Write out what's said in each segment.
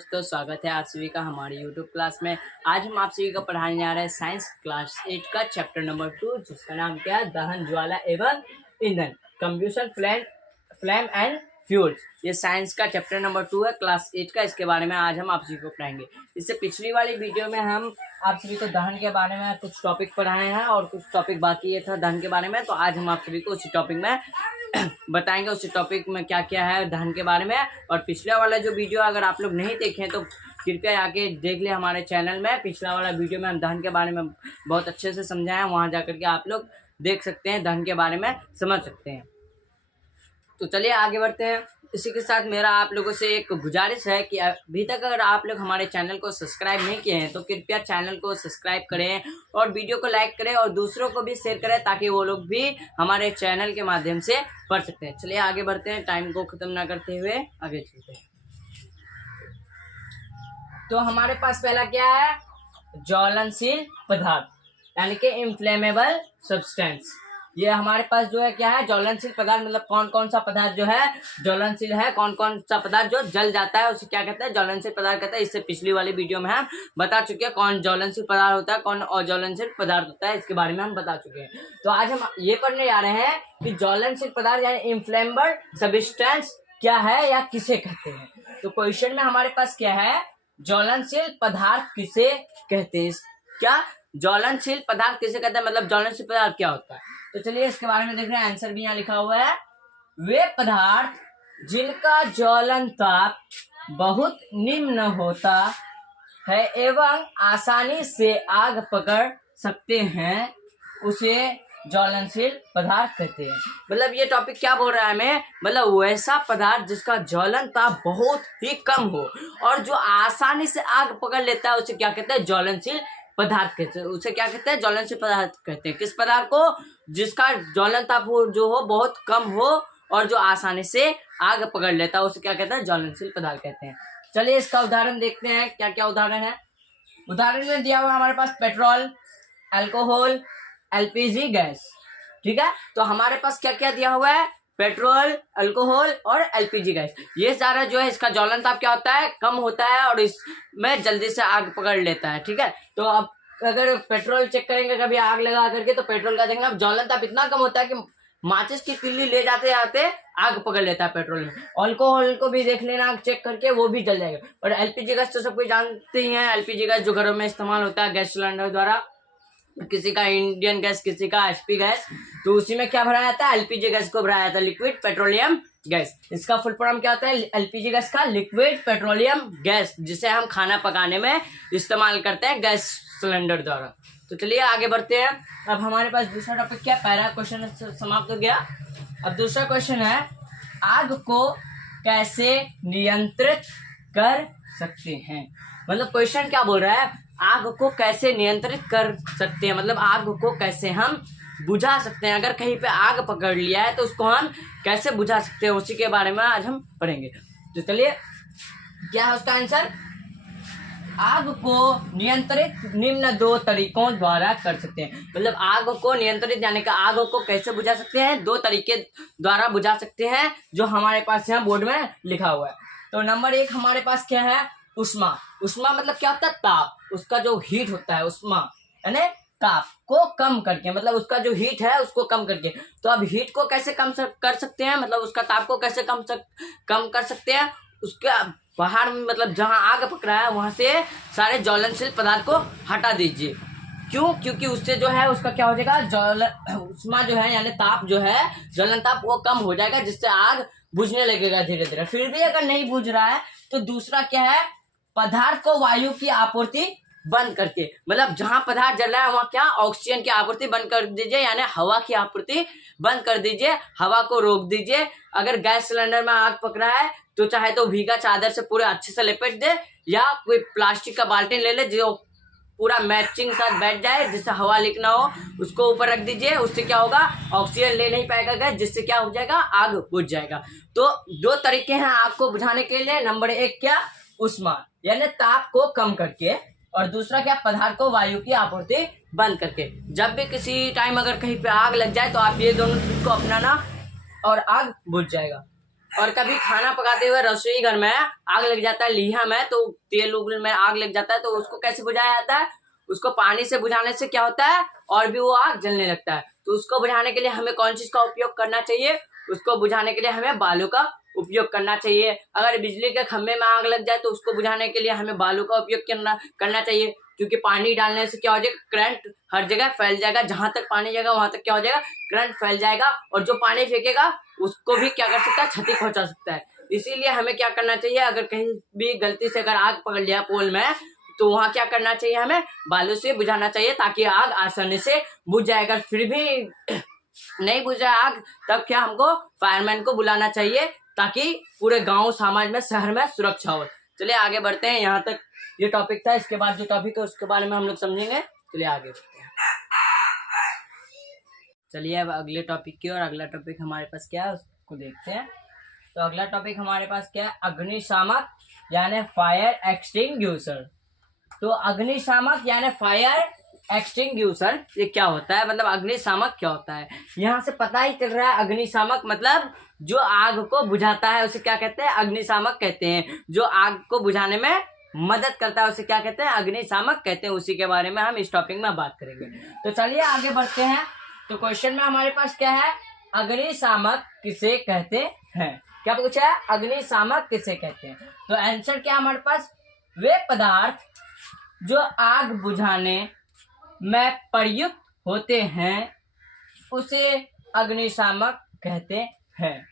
दोस्तों स्वागत है आप सभी का हमारे YouTube क्लास में। आज हम आप सभी को पढ़ाने जा रहे हैं साइंस क्लास 8 का चैप्टर नंबर 2, जिसका नाम क्या है, दहन ज्वाला एवं ईंधन, कंबशन फ्लेम एंड फ्यूल्स। ये साइंस का चैप्टर नंबर 2 है, क्लास 8 का। इसके बारे में आज हम आप सभी को पढ़ाएंगे। इससे पिछली वाली वीडियो में हम आप सभी को दहन के बारे में कुछ टॉपिक पढ़ाए हैं और कुछ टॉपिक बाकी है था दहन के बारे में। तो आज हम आप सभी को उसी टॉपिक में बताएंगे, उसी टॉपिक में क्या क्या है दहन के बारे में। और पिछला वाला जो वीडियो अगर आप लोग नहीं देखे तो कृपया आके देख ले हमारे चैनल में। पिछला वाला वीडियो में हम दहन के बारे में बहुत अच्छे से समझाए हैं, वहाँ जाकर के आप लोग देख सकते हैं, दहन के बारे में समझ सकते हैं। तो चलिए आगे बढ़ते हैं। इसी के साथ मेरा आप लोगों से एक गुजारिश है कि अभी तक अगर आप लोग हमारे चैनल को सब्सक्राइब नहीं किए हैं तो कृपया चैनल को सब्सक्राइब करें और वीडियो को लाइक करें और दूसरों को भी शेयर करें, ताकि वो लोग भी हमारे चैनल के माध्यम से पढ़ सकते हैं। चलिए आगे बढ़ते हैं, टाइम को ख़त्म ना करते हुए आगे चलते हैं। तो हमारे पास पहला क्या है, ज्वलनशील पदार्थ, यानी कि इनफ्लेमेबल सब्सटेंस। ये हमारे पास जो है क्या है, ज्वलनशील पदार्थ। मतलब कौन कौन सा पदार्थ जो है ज्वलनशील है, कौन कौन सा पदार्थ जो जल जाता है उसे क्या कहते हैं, ज्वलनशील पदार्थ कहते हैं। इससे पिछली वाली वीडियो में हम बता चुके हैं कौन ज्वलनशील पदार्थ होता है, कौन अज्वलनशील पदार्थ होता है, इसके बारे में हम बता चुके हैं। तो आज हम ये पढ़ने जा रहे हैं कि ज्वलनशील पदार्थ यानी इनफ्लेमेबल सब्सटेंस क्या है या किसे कहते हैं। तो क्वेश्चन में हमारे पास क्या है, ज्वलनशील पदार्थ किसे कहते हैं। क्या ज्वलनशील पदार्थ किसे कहते हैं, मतलब ज्वलनशील पदार्थ क्या होता है। तो चलिए इसके बारे में देख रहे हैं, आंसर भी यहाँ लिखा हुआ है। वे पदार्थ जिनका ज्वलन ताप बहुत निम्न होता है एवं आसानी से आग पकड़ सकते हैं, उसे ज्वलनशील पदार्थ कहते हैं। मतलब ये टॉपिक क्या बोल रहा है हमें, मतलब वैसा पदार्थ जिसका ज्वलन ताप बहुत ही कम हो और जो आसानी से आग पकड़ लेता है उसे क्या कहते हैं, ज्वलनशील पदार्थ कहते हैं। उसे क्या कहते हैं, ज्वलनशील पदार्थ कहते हैं। किस पदार्थ को, जिसका ज्वलन ताप जो हो बहुत कम हो और जो आसानी से आग पकड़ लेता है उसे क्या कहते हैं, ज्वलनशील पदार्थ कहते हैं। चलिए इसका उदाहरण देखते हैं, क्या क्या उदाहरण है। उदाहरण में दिया हुआ हमारे पास पेट्रोल, अल्कोहल, एलपीजी गैस। ठीक है, तो हमारे पास क्या क्या दिया हुआ है, पेट्रोल, अल्कोहल और एलपीजी गैस। ये सारा जो है इसका ज्वलन ताप क्या होता है, कम होता है और इसमें जल्दी से आग पकड़ लेता है। ठीक है, तो अब अगर पेट्रोल चेक करेंगे कभी आग लगा करके तो पेट्रोल का देखेंगे, अब ज्वलन ताप इतना कम होता है कि माचिस की तिल्ली ले जाते जाते आग पकड़ लेता है पेट्रोल में। अल्कोहल को भी देख लेना चेक करके, वो भी जल जाएगा। और एलपीजी गैस तो सब कोई जानते ही है, एलपीजी गैस जो घरों में इस्तेमाल होता है गैस सिलेंडर द्वारा, किसी का इंडियन गैस, किसी का एचपी गैस, तो उसी में क्या भरा जाता है, एलपीजी गैस को भराया जाता है, लिक्विड पेट्रोलियम गैस। इसका फुल फॉर्म क्या होता है, एलपीजी गैस का लिक्विड पेट्रोलियम गैस, जिसे हम खाना पकाने में इस्तेमाल करते हैं गैस सिलेंडर द्वारा। तो चलिए आगे बढ़ते हैं। अब हमारे पास दूसरा टॉपिक क्या, पहला क्वेश्चन समाप्त हो गया। अब दूसरा क्वेश्चन है, आग को कैसे नियंत्रित कर सकते हैं। मतलब क्वेश्चन क्या बोल रहा है, आग को कैसे नियंत्रित कर सकते हैं, मतलब आग को कैसे हम बुझा सकते हैं। अगर कहीं पे आग पकड़ लिया है तो उसको हम कैसे बुझा सकते हैं, उसी के बारे में आज हम पढ़ेंगे। तो चलिए क्या है उसका आंसर, आग को नियंत्रित निम्न दो तरीकों द्वारा कर सकते हैं। मतलब आग को नियंत्रित यानी कि आग को कैसे बुझा सकते हैं, दो तरीके द्वारा बुझा सकते हैं, जो हमारे पास यहाँ बोर्ड में लिखा हुआ है। तो नंबर 1 हमारे पास क्या है, उष्मा। उष्मा मतलब क्या होता है, ताप। उसका जो हीट होता है, उष्मा यानी ताप को कम करके, मतलब उसका जो हीट है उसको कम करके। तो अब हीट को कैसे कम कर सकते हैं, मतलब उसका ताप को कैसे कम कर सकते हैं, उसके बाहर में मतलब जहां आग पकड़ा है वहां से सारे ज्वलनशील पदार्थ को हटा दीजिए। क्यों, क्योंकि उससे जो है उसका क्या हो जाएगा, उष्मा जो है यानी ताप जो है, ज्वलन ताप वो कम हो जाएगा, जिससे आग बुझने लगेगा धीरे धीरे। फिर भी अगर नहीं बुझ रहा है तो दूसरा क्या है, पदार्थ को वायु की आपूर्ति बंद करके, मतलब जहां पदार्थ जल रहा है वहां क्या, ऑक्सीजन की आपूर्ति बंद कर दीजिए, यानी हवा की आपूर्ति बंद कर दीजिए, हवा को रोक दीजिए। अगर गैस सिलेंडर में आग पकड़ा है तो चाहे तो भीगा चादर से पूरे अच्छे से लपेट दे, या कोई प्लास्टिक का बाल्टी ले ले जो पूरा मैचिंग साथ बैठ जाए, जिससे हवा लीक ना हो, उसको ऊपर रख दीजिए। उससे क्या होगा, ऑक्सीजन ले नहीं पाएगा गैस, जिससे क्या हो जाएगा, आग बुझ जाएगा। तो दो तरीके हैं आग को बुझाने के लिए। नंबर 1 क्या, उष्मा यानी ताप को कम करके, और दूसरा क्या, पदार्थ को वायु की आपूर्ति बंद करके। जब भी किसी टाइम अगर कहीं पे आग लग जाए तो आप ये दोनों ट्रिक को अपनाना और आग बुझ जाएगा। और कभी खाना पकाते हुए रसोई घर में आग लग जाता है, लीहा में, तो तेल उगल में आग लग जाता है, तो उसको कैसे बुझाया जाता है? उसको पानी से बुझाने से क्या होता है, और भी वो आग जलने लगता है। तो उसको बुझाने के लिए हमें कौन चीज का उपयोग करना चाहिए? उसको बुझाने के लिए हमें बालू का उपयोग करना चाहिए। अगर बिजली के खंभे में आग लग जाए तो उसको बुझाने के लिए हमें बालू का उपयोग करना चाहिए, क्योंकि पानी डालने से क्या हो जाएगा, करंट हर जगह फैल जाएगा, जहां तक पानी जाएगा वहां तक क्या हो जाएगा, करंट फैल जाएगा, और जो पानी फेंकेगा उसको भी क्या कर सकता है, क्षति पहुंचा सकता है। इसीलिए हमें क्या करना चाहिए, अगर कहीं भी गलती से अगर आग पकड़ लिया पोल में, तो वहां क्या करना चाहिए, हमें बालू से बुझाना चाहिए, ताकि आग आसानी से बुझ जाए। अगर फिर भी नहीं बुझ रहा आग, तब क्या हमको फायरमैन को बुलाना चाहिए, ताकि पूरे गांव समाज में शहर में सुरक्षा हो। चलिए आगे बढ़ते हैं, यहाँ तक ये टॉपिक था। इसके बाद जो टॉपिक है उसके बारे में हम लोग समझेंगे। चलिए आगे बढ़ते हैं। चलिए अब अगले टॉपिक की और अगला टॉपिक हमारे पास क्या है उसको देखते हैं। तो अगला टॉपिक हमारे पास क्या है, अग्निशामक यानी फायर एक्सटिंग्विशर। तो अग्निशामक यानी फायर एक्सटिंग्विशर ये क्या होता है, मतलब अग्निशामक क्या होता है, यहाँ से पता ही चल रहा है। अग्निशामक मतलब जो आग को बुझाता है उसे क्या कहते हैं, अग्निशामक कहते हैं। जो आग को बुझाने में मदद करता है उसे क्या कहते हैं, अग्निशामक कहते हैं। उसी के बारे में हम इस टॉपिक में बात करेंगे। तो चलिए आगे बढ़ते हैं। तो क्वेश्चन में हमारे पास क्या है, अग्निशामक किसे कहते हैं, क्या पूछा है, अग्निशामक किसे कहते हैं। तो आंसर क्या हमारे पास, वे पदार्थ जो आग बुझाने में प्रयुक्त होते हैं उसे अग्निशामक कहते हैं।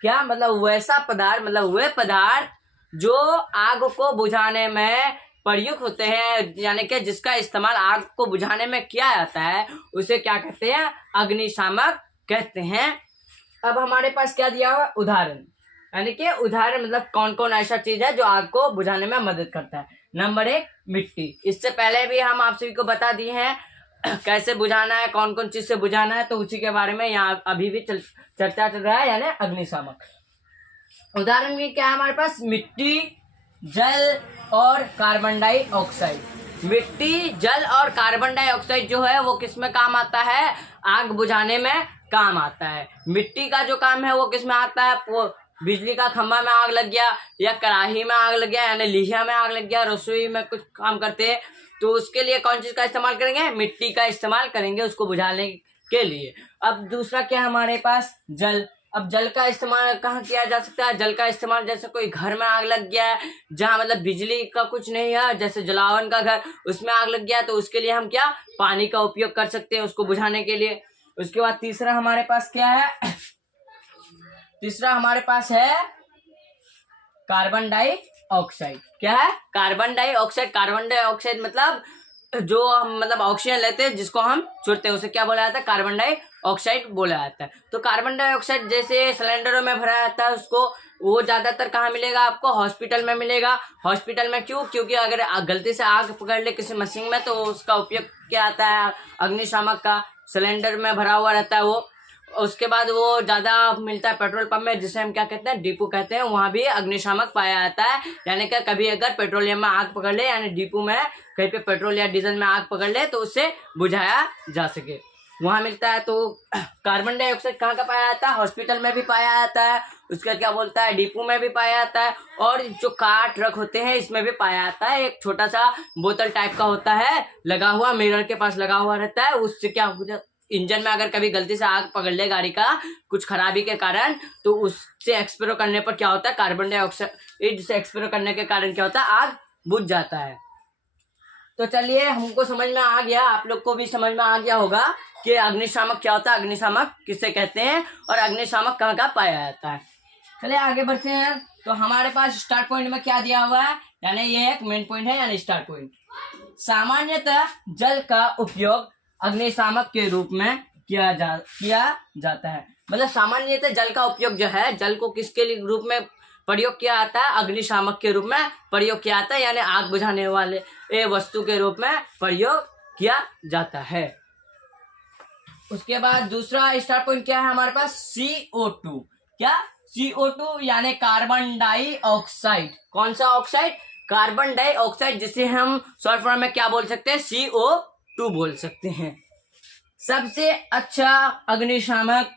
क्या मतलब, वैसा पदार्थ, मतलब वे पदार्थ जो आग को बुझाने में प्रयुक्त होते हैं, यानी कि जिसका इस्तेमाल आग को बुझाने में किया जाता है, उसे क्या कहते हैं, अग्निशामक कहते हैं। अब हमारे पास क्या दिया हुआ, उदाहरण, यानी कि उदाहरण मतलब कौन कौन ऐसा चीज है जो आग को बुझाने में मदद करता है। नंबर 1 मिट्टी। इससे पहले भी हम आप सभी को बता दिए हैं कैसे बुझाना है, कौन कौन चीज से बुझाना है, तो उसी के बारे में यहाँ अभी भी चर्चा चल रहा है, यानी अग्निशामक। उदाहरण में क्या है हमारे पास, मिट्टी, जल और कार्बन डाइऑक्साइड। मिट्टी, जल और कार्बन डाइऑक्साइड जो है वो किस में काम आता है, आग बुझाने में काम आता है। मिट्टी का जो काम है वो किस में आता है, वो बिजली का खंभा में आग लग गया, या कढ़ाई में आग लग गया, यानी लिहिया में आग लग गया, रसोई में कुछ काम करते हैं, तो उसके लिए कौन चीज का इस्तेमाल करेंगे, मिट्टी का इस्तेमाल करेंगे उसको बुझाने के लिए। अब दूसरा क्या है हमारे पास, जल। अब जल का इस्तेमाल कहाँ किया जा सकता है, जल का इस्तेमाल जैसे कोई घर में आग लग गया है, जहाँ मतलब बिजली का कुछ नहीं है, जैसे जलावन का घर, उसमें आग लग गया, तो उसके लिए हम क्या, पानी का उपयोग कर सकते हैं उसको बुझाने के लिए। उसके बाद तीसरा हमारे पास क्या है, तीसरा हमारे पास है कार्बन डाइऑक्साइड। क्या है, कार्बन डाइऑक्साइड। कार्बन डाइऑक्साइड मतलब जो हम मतलब ऑक्सीजन लेते हैं जिसको हम छोड़ते हैं उसे क्या बोला जाता है, कार्बन डाइऑक्साइड बोला जाता है। तो कार्बन डाइऑक्साइड जैसे सिलेंडरों में भरा जाता है, उसको वो ज्यादातर कहाँ मिलेगा आपको, हॉस्पिटल में मिलेगा। हॉस्पिटल में क्यों, क्योंकि अगर गलती से आग पकड़ ले किसी मशीन में तो उसका उपयोग क्या आता है, अग्निशामक का। सिलेंडर में भरा हुआ रहता है वो। उसके बाद वो ज्यादा मिलता है पेट्रोल पंप में, जिसे हम क्या कहते हैं, डिपो कहते हैं, वहां भी अग्निशामक पाया जाता है। यानी कि कभी अगर पेट्रोलियम में आग पकड़ ले, यानी डिपो में कहीं पे पेट्रोल या डीजल में आग पकड़ ले, तो उससे बुझाया जा सके, वहां मिलता है। तो कार्बन डाइऑक्साइड कहाँ का पाया जाता है, हॉस्पिटल में भी पाया जाता है, उसका क्या बोलता है, डिपो में भी पाया जाता है, और जो कार ट्रक होते हैं इसमें भी पाया जाता है। एक छोटा सा बोतल टाइप का होता है लगा हुआ, मिरर के पास लगा हुआ रहता है, उससे क्या हो जाता, इंजन में अगर कभी गलती से आग पकड़ ले गाड़ी का कुछ खराबी के कारण, तो उससे एक्सपायर करने पर क्या होता है, कार्बन डाइऑक्साइड से एक्सपायर करने के कारण क्या होता है, आग बुझ जाता है। तो चलिए हमको समझ में आ गया, आप लोग को भी समझ में आ गया होगा कि अग्निशामक क्या होता है, अग्निशामक किसे कहते हैं, और अग्निशामक कहाँ कहाँ पाया जाता है। चलिए आगे बढ़ते हैं। तो हमारे पास स्टार्ट पॉइंट में क्या दिया हुआ है, यानी ये एक मेन पॉइंट है, यानी स्टार्ट पॉइंट। सामान्यतः जल का उपयोग अग्निशामक के रूप में किया जाता है। मतलब सामान्यतः जल का उपयोग जो है, जल को किसके रूप में प्रयोग किया जाता है, अग्निशामक के रूप में प्रयोग किया जाता है, यानी आग बुझाने वाले वस्तु के रूप में प्रयोग किया जाता है। उसके बाद दूसरा स्टार्ट पॉइंट क्या है हमारे पास, CO2। क्या, CO2 यानी कार्बन डाइऑक्साइड। कौन सा ऑक्साइड, कार्बन डाइऑक्साइड, जिसे हम शॉर्ट फॉर्म में क्या बोल सकते हैं, CO2 बोल सकते हैं। सबसे अच्छा अग्निशामक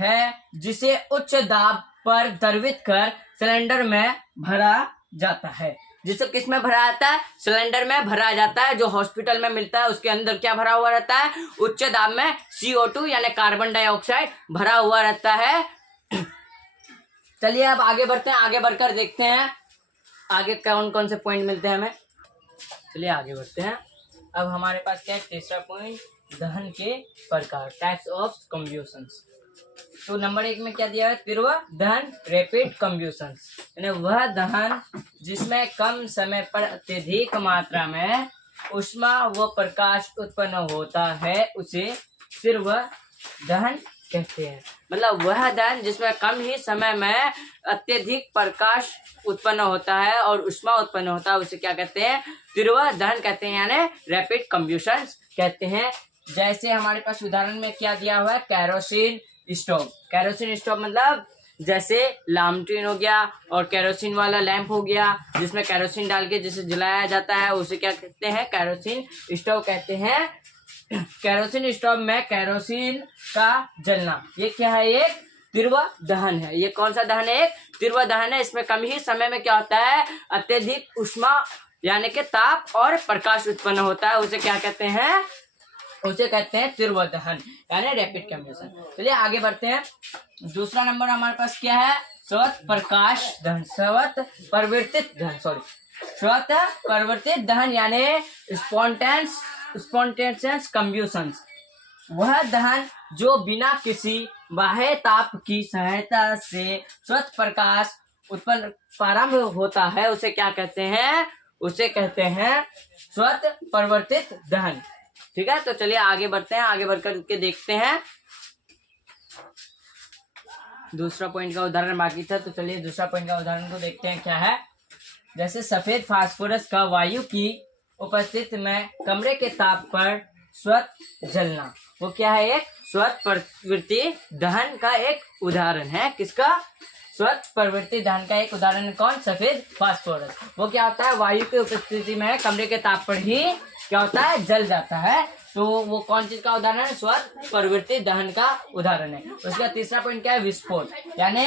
है जिसे उच्च दाब पर द्रवित कर सिलेंडर में भरा जाता है। जिसे किस में भरा जाता है? सिलेंडर में भरा जाता है, जो हॉस्पिटल में मिलता है। उसके अंदर क्या भरा हुआ रहता है? उच्च दाब में CO2 यानी कार्बन डाइऑक्साइड भरा हुआ रहता है। चलिए अब आगे बढ़ते हैं, आगे बढ़कर देखते हैं आगे कौन कौन से पॉइंट मिलते हैं हमें। चलिए आगे बढ़ते हैं। अब हमारे पास क्या है? तीसरा पॉइंट, दहन के प्रकार, टाइप्स ऑफ कम्ब्यूशन। तो नंबर 1 में क्या दिया है? तीव्र दहन, रैपिड कम्ब्यूशन, यानी वह दहन जिसमें कम समय पर अत्यधिक मात्रा में ऊष्मा व प्रकाश उत्पन्न होता है, उसे तीव्र दहन कहते हैं। मतलब वह दहन जिसमें कम ही समय में अत्यधिक प्रकाश उत्पन्न होता है और ऊष्मा उत्पन्न होता है, उसे क्या कहते हैं? तीव्र दहन कहते हैं, यानी रैपिड कम्ब्यूशन कहते हैं। जैसे हमारे पास उदाहरण में क्या दिया हुआ है? Kerosene stove. कैरोसिन स्टोव मतलब जैसे लामटीन हो गया और कैरोसिन वाला लैंप हो गया, जिसमें कैरोसिन डाल के जिसे जलाया जाता है, उसे क्या कहते हैं? कैरोसिन स्टोव कहते हैं। कैरोसिन स्टोव में कैरोसिन का जलना, ये क्या है? एक तीव्र दहन है। ये कौन सा दहन है? एक तीव्र दहन है। इसमें कम ही समय में क्या होता है? अत्यधिक ऊष्मा यानी कि ताप और प्रकाश उत्पन्न होता है, उसे क्या कहते हैं? उसे कहते हैं तीव्र दहन यानी रैपिड कम्ब्यूशन। चलिए आगे बढ़ते हैं। दूसरा नंबर हमारे पास क्या है? स्वत प्रकाश दहन, स्वत परिवर्तित दहन, स्वत परिवर्तित दहन यानी स्पॉन्टेनियस कम्ब्यूशन। वह दहन जो बिना किसी बाह्य ताप की सहायता से स्वत प्रकाश उत्पन्न प्रारंभ होता है, उसे क्या कहते हैं? उसे कहते हैं स्वत परिवर्तित दहन। ठीक है, तो चलिए आगे बढ़ते हैं, आगे बढ़कर के देखते हैं। दूसरा पॉइंट का उदाहरण बाकी था, तो चलिए दूसरा पॉइंट का उदाहरण को देखते हैं क्या है। जैसे सफेद फास्फोरस का वायु की उपस्थिति में कमरे के ताप पर स्वत जलना, वो क्या है? एक स्वत प्रवृत्ति दहन का एक उदाहरण है। किसका? स्वत प्रवृत्ति दहन का एक उदाहरण कौन? सफेद फास्फोरस। वो क्या होता है? वायु की उपस्थिति में कमरे के ताप पर ही क्या होता है? जल जाता है। तो वो कौन चीज का उदाहरण है? स्वत प्रवृत्ति दहन का उदाहरण है। उसका तीसरा पॉइंट क्या है? विस्फोट यानी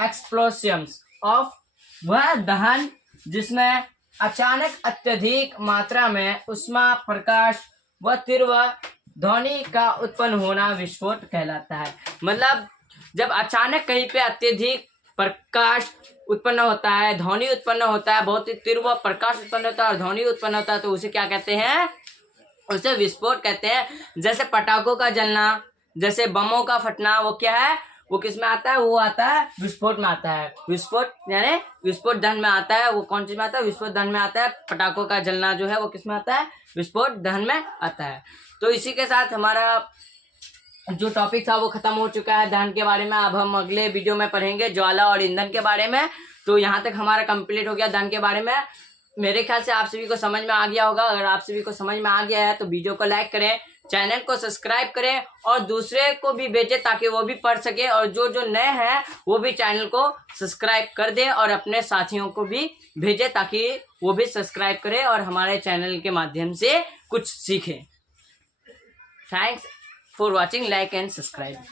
एक्सप्लोजन्स ऑफ, वह दहन जिसमें अचानक अत्यधिक मात्रा में ऊष्मा, प्रकाश व तीव्र ध्वनि का उत्पन्न होना विस्फोट कहलाता है। मतलब जब अचानक कहीं पे अत्यधिक प्रकाश उत्पन्न होता है, ध्वनि उत्पन्न होता है, बहुत ही तीव्र प्रकाश उत्पन्न होता है और ध्वनि उत्पन्न होता है, तो उसे क्या कहते हैं? उसे विस्फोट कहते हैं। जैसे पटाखों का जलना, जैसे बमों का फटना, वो क्या है? वो किस में आता है? वो आता है विस्फोट में आता है। विस्फोट यानी विस्फोट दहन में आता है। वो कौन चीज में आता है? विस्फोट दहन में आता है। पटाखों का जलना जो है वो किस में आता है? विस्फोट दहन में आता है। तो इसी के साथ हमारा जो टॉपिक था वो खत्म हो चुका है दहन के बारे में। अब हम अगले वीडियो में पढ़ेंगे ज्वाला और ईंधन के बारे में। तो यहाँ तक हमारा कंप्लीट हो गया दहन के बारे में। मेरे ख्याल से आप सभी को समझ में आ गया होगा। अगर आप सभी को समझ में आ गया है तो वीडियो को लाइक करें, चैनल को सब्सक्राइब करें और दूसरे को भी भेजें ताकि वो भी पढ़ सके। और जो नए हैं वो भी चैनल को सब्सक्राइब कर दें और अपने साथियों को भी भेजें ताकि वो भी सब्सक्राइब करें और हमारे चैनल के माध्यम से कुछ सीखें। Thanks for watching, like and subscribe.